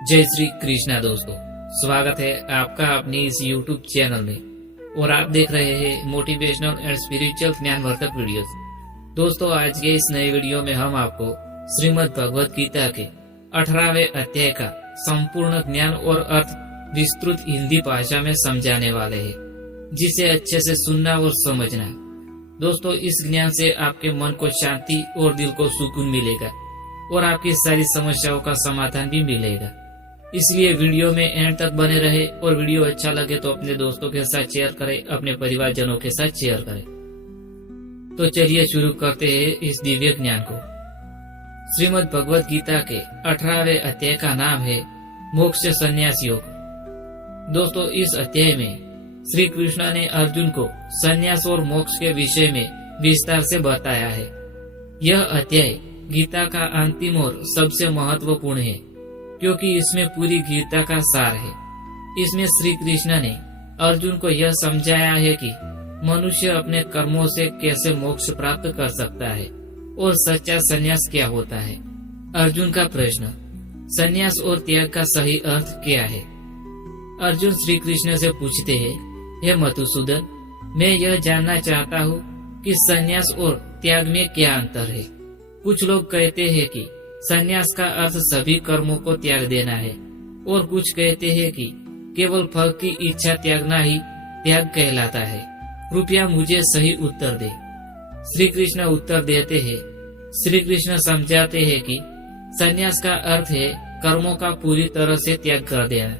जय श्री कृष्णा दोस्तों, स्वागत है आपका अपने इस YouTube चैनल में और आप देख रहे हैं मोटिवेशनल एंड स्पिरिचुअल ज्ञानवर्धक वीडियोस। दोस्तों, आज के इस नए वीडियो में हम आपको श्रीमद् भगवत गीता के 18वें अध्याय का संपूर्ण ज्ञान और अर्थ विस्तृत हिंदी भाषा में समझाने वाले हैं, जिसे अच्छे से सुनना और समझना। दोस्तों, इस ज्ञान से आपके मन को शांति और दिल को सुकून मिलेगा और आपकी सारी समस्याओं का समाधान भी मिलेगा। इसलिए वीडियो में एंड तक बने रहे और वीडियो अच्छा लगे तो अपने दोस्तों के साथ शेयर करें, अपने परिवारजनों के साथ शेयर करें। तो चलिए शुरू करते हैं इस दिव्य ज्ञान को। श्रीमद् भगवत गीता के 18वें अध्याय का नाम है मोक्ष संन्यास योग। दोस्तों, इस अध्याय में श्री कृष्ण ने अर्जुन को संन्यास और मोक्ष के विषय में विस्तार से बताया है। यह अध्याय गीता का अंतिम और सबसे महत्वपूर्ण है, क्योंकि इसमें पूरी गीता का सार है। इसमें श्री कृष्ण ने अर्जुन को यह समझाया है कि मनुष्य अपने कर्मों से कैसे मोक्ष प्राप्त कर सकता है और सच्चा संन्यास क्या होता है। अर्जुन का प्रश्न, संन्यास और त्याग का सही अर्थ क्या है? अर्जुन श्री कृष्ण से पूछते हैं, हे मधुसूदन, मैं यह जानना चाहता हूँ कि संन्यास और त्याग में क्या अंतर है। कुछ लोग कहते हैं कि संन्यास का अर्थ सभी कर्मों को त्याग देना है और कुछ कहते हैं कि केवल फल की इच्छा त्यागना ही त्याग कहलाता है। कृपया मुझे सही उत्तर दे। श्री कृष्ण उत्तर देते हैं। श्री कृष्ण समझाते हैं कि संन्यास का अर्थ है कर्मों का पूरी तरह से त्याग कर देना।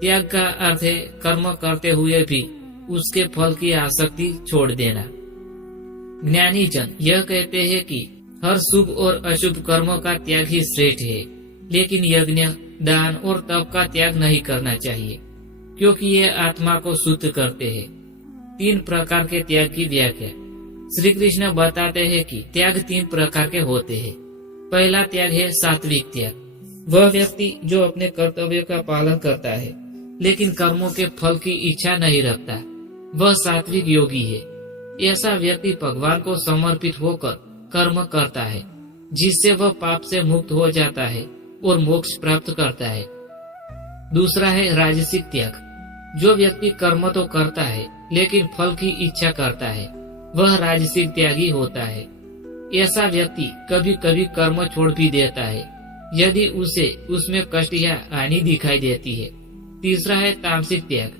त्याग का अर्थ है कर्म करते हुए भी उसके फल की आसक्ति छोड़ देना। ज्ञानी जन यह कहते हैं कि हर शुभ और अशुभ कर्मों का त्याग ही श्रेष्ठ है, लेकिन यज्ञ, दान और तप का त्याग नहीं करना चाहिए, क्योंकि ये आत्मा को शुद्ध करते हैं। 3 प्रकार के त्याग की व्याख्या श्री कृष्ण बताते हैं कि त्याग 3 प्रकार के होते हैं। पहला त्याग है सात्विक त्याग। वह व्यक्ति जो अपने कर्तव्य का पालन करता है लेकिन कर्मों के फल की इच्छा नहीं रखता, वह सात्विक योगी है। ऐसा व्यक्ति भगवान को समर्पित होकर कर्म करता है, जिससे वह पाप से मुक्त हो जाता है और मोक्ष प्राप्त करता है। दूसरा है राजसिक त्याग। जो व्यक्ति कर्म तो करता है लेकिन फल की इच्छा करता है, वह राजसिक त्यागी होता है। ऐसा व्यक्ति कभी कभी कर्म छोड़ भी देता है यदि उसे उसमें कष्ट या हानि दिखाई देती है। तीसरा है तामसिक त्याग।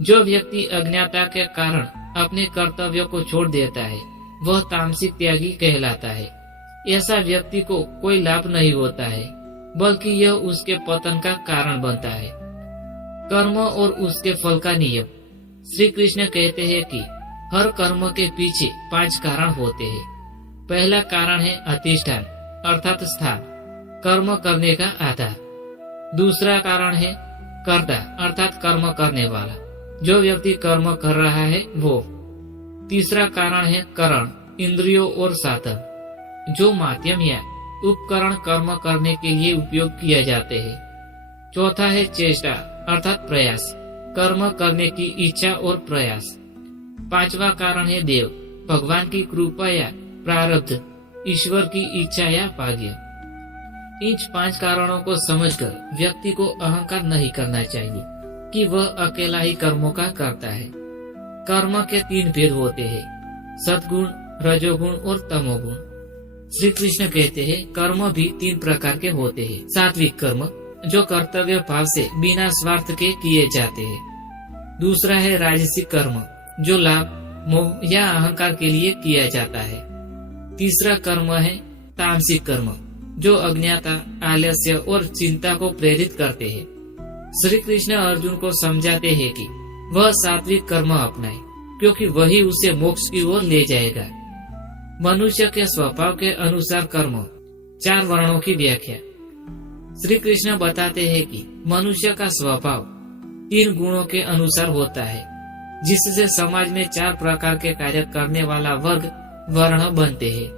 जो व्यक्ति अज्ञानता के कारण अपने कर्तव्यों को छोड़ देता है, वह तामसिक त्यागी कहलाता है। ऐसा व्यक्ति को कोई लाभ नहीं होता है, बल्कि यह उसके पतन का कारण बनता है। कर्म और उसके फल का नियम। श्री कृष्ण कहते हैं कि हर कर्म के पीछे 5 कारण होते हैं। पहला कारण है अधिष्ठान अर्थात स्थान, कर्म करने का आधार। दूसरा कारण है कर्ता अर्थात कर्म करने वाला, जो व्यक्ति कर्म कर रहा है वो। तीसरा कारण है करण, इंद्रियों और साधन, जो माध्यम या उपकरण कर्म करने के लिए उपयोग किए जाते हैं। चौथा है चेष्टा अर्थात प्रयास, कर्म करने की इच्छा और प्रयास। 5वां कारण है देव, भगवान की कृपा या प्रारब्ध, ईश्वर की इच्छा या भाग्य। इन 5 कारणों को समझकर व्यक्ति को अहंकार नहीं करना चाहिए कि वह अकेला ही कर्मों का करता है। कर्म के 3 भेद होते हैं, सद्गुण, रजोगुण और तमोगुण। श्री कृष्ण कहते हैं कर्म भी 3 प्रकार के होते हैं। सात्विक कर्म, जो कर्तव्य भाव से बिना स्वार्थ के किए जाते हैं। दूसरा है राजसिक कर्म, जो लाभ, मोह या अहंकार के लिए किया जाता है। तीसरा कर्म है तामसिक कर्म, जो अज्ञानता, आलस्य और चिंता को प्रेरित करते हैं। श्री कृष्ण अर्जुन को समझाते हैं कि वह सात्विक कर्म अपनाए, क्योंकि वही उसे मोक्ष की ओर ले जाएगा। मनुष्य के स्वभाव के अनुसार कर्म। 4 वर्णों की व्याख्या श्री कृष्ण बताते हैं कि मनुष्य का स्वभाव 3 गुणों के अनुसार होता है, जिससे समाज में 4 प्रकार के कार्य करने वाला वर्ग वर्ण बनते हैं।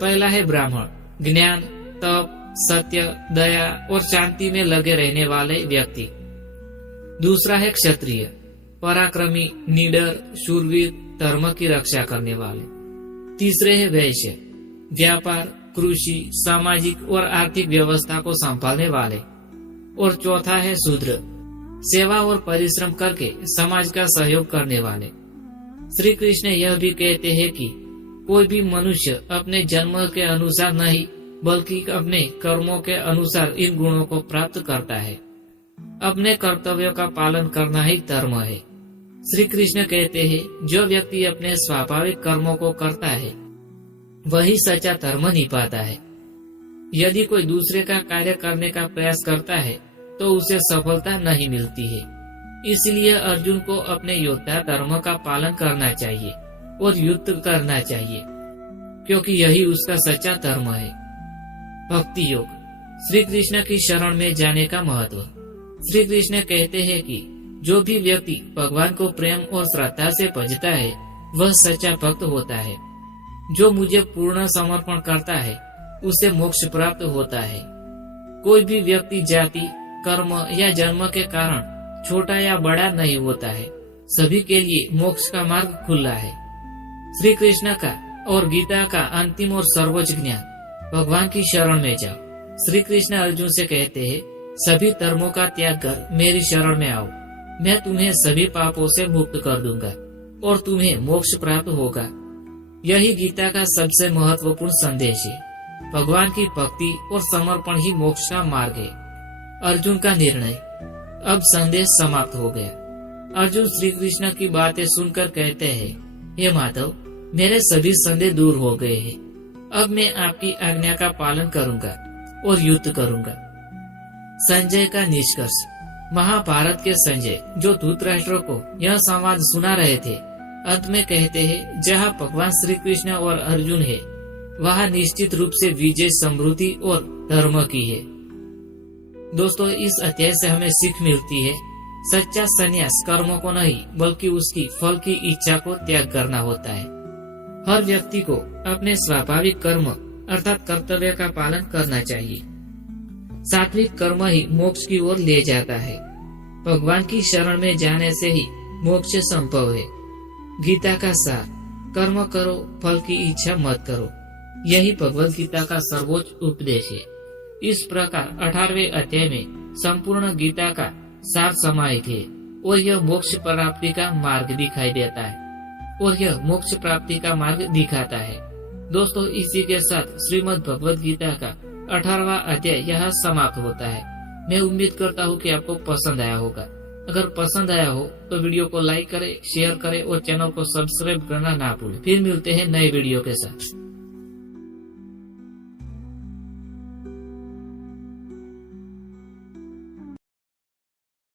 पहला है ब्राह्मण, ज्ञान, तप, सत्य, दया और शांति में लगे रहने वाले व्यक्ति। दूसरा है क्षत्रिय, पराक्रमी, निडर, शूरवीर, धर्म की रक्षा करने वाले। तीसरे है वैश्य, व्यापार, कृषि, सामाजिक और आर्थिक व्यवस्था को संभालने वाले। और चौथा है शूद्र, सेवा और परिश्रम करके समाज का सहयोग करने वाले। श्री कृष्ण यह भी कहते हैं कि कोई भी मनुष्य अपने जन्म के अनुसार नहीं बल्कि अपने कर्मों के अनुसार इन गुणों को प्राप्त करता है। अपने कर्तव्यों का पालन करना ही धर्म है। श्री कृष्ण कहते हैं जो व्यक्ति अपने स्वाभाविक कर्मों को करता है वही सच्चा धर्म निभाता है। यदि कोई दूसरे का कार्य करने का प्रयास करता है तो उसे सफलता नहीं मिलती है। इसलिए अर्जुन को अपने योद्धा धर्म का पालन करना चाहिए और युद्ध करना चाहिए, क्योंकि यही उसका सच्चा धर्म है। भक्ति योग, श्री कृष्ण की शरण में जाने का महत्व। श्री कृष्ण कहते हैं कि जो भी व्यक्ति भगवान को प्रेम और श्रद्धा से भजता है वह सच्चा भक्त होता है। जो मुझे पूर्ण समर्पण करता है उसे मोक्ष प्राप्त होता है। कोई भी व्यक्ति जाति, कर्म या जन्म के कारण छोटा या बड़ा नहीं होता है। सभी के लिए मोक्ष का मार्ग खुला है। श्री कृष्ण का और गीता का अंतिम और सर्वोच्च ज्ञान, भगवान की शरण में जाओ। श्री कृष्ण अर्जुन से कहते हैं सभी धर्मों का त्याग कर मेरी शरण में आओ, मैं तुम्हें सभी पापों से मुक्त कर दूंगा और तुम्हें मोक्ष प्राप्त होगा। यही गीता का सबसे महत्वपूर्ण संदेश है। भगवान की भक्ति और समर्पण ही मोक्ष का मार्ग है। अर्जुन का निर्णय। अब संदेश समाप्त हो गया। अर्जुन श्री कृष्ण की बातें सुनकर कहते हैं, हे माधव, मेरे सभी संदेह दूर हो गए हैं। अब मैं आपकी आज्ञा का पालन करूंगा और युद्ध करूंगा। संजय का निष्कर्ष। महाभारत के संजय जो धृतराष्ट्र को यह संवाद सुना रहे थे, अंत में कहते हैं जहाँ भगवान श्री कृष्ण और अर्जुन है वहाँ निश्चित रूप से विजय, समृद्धि और धर्म की है। दोस्तों, इस अध्याय से हमें सीख मिलती है सच्चा संन्यास कर्मों को नहीं बल्कि उसकी फल की इच्छा को त्याग करना होता है। हर व्यक्ति को अपने स्वाभाविक कर्म अर्थात कर्तव्य का पालन करना चाहिए। सात्विक कर्म ही मोक्ष की ओर ले जाता है। भगवान की शरण में जाने से ही मोक्ष संभव है। गीता का सार, कर्म करो, फल की इच्छा मत करो, यही भगवद गीता का सर्वोच्च उपदेश है। इस प्रकार 18वें अध्याय में संपूर्ण गीता का सार समाहित है और यह मोक्ष प्राप्ति का मार्ग दिखाई देता है और यह मोक्ष प्राप्ति का मार्ग दिखाता है। दोस्तों, इसी के साथ श्रीमद् भगवद गीता का 18वां अध्याय यहाँ समाप्त होता है। मैं उम्मीद करता हूँ कि आपको पसंद आया होगा। अगर पसंद आया हो तो वीडियो को लाइक करें, शेयर करें और चैनल को सब्सक्राइब करना ना भूलें। फिर मिलते हैं नए वीडियो के साथ।